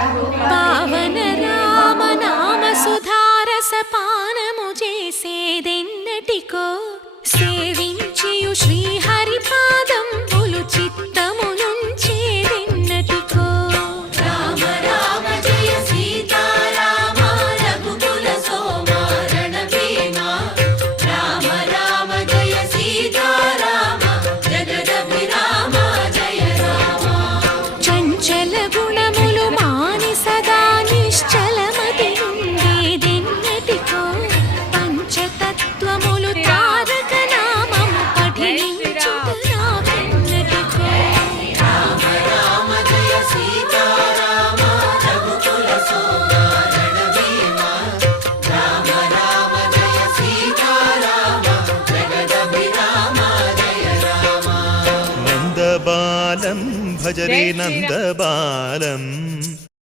పావన రామ నామ సుధారస పానము చేసేదెన్నటికో సేవించియు శ్రీహరి పాదంబులు చిత్తము నుంచేదెన్నటికో. రామ రామ జయ సీతారామ రఘుకుల సోమ రణభీమ. రామ రామ జయ సీతారామ జగదభిరామ జయ రామ. చంచల గుణములు మాని సదా నిశ్చలమతి ఉండేదెన్నటికో పంచతత్వములు తారక నామము పఠించుట నాకెన్నటికో. రామ రామ జయ సీతారామ రఘుకుల సోమ రణభీమ. రామ రామ జయ సీతారామ జగదభిరామ జయ రామ. నందబాలం భజరే నందబాలం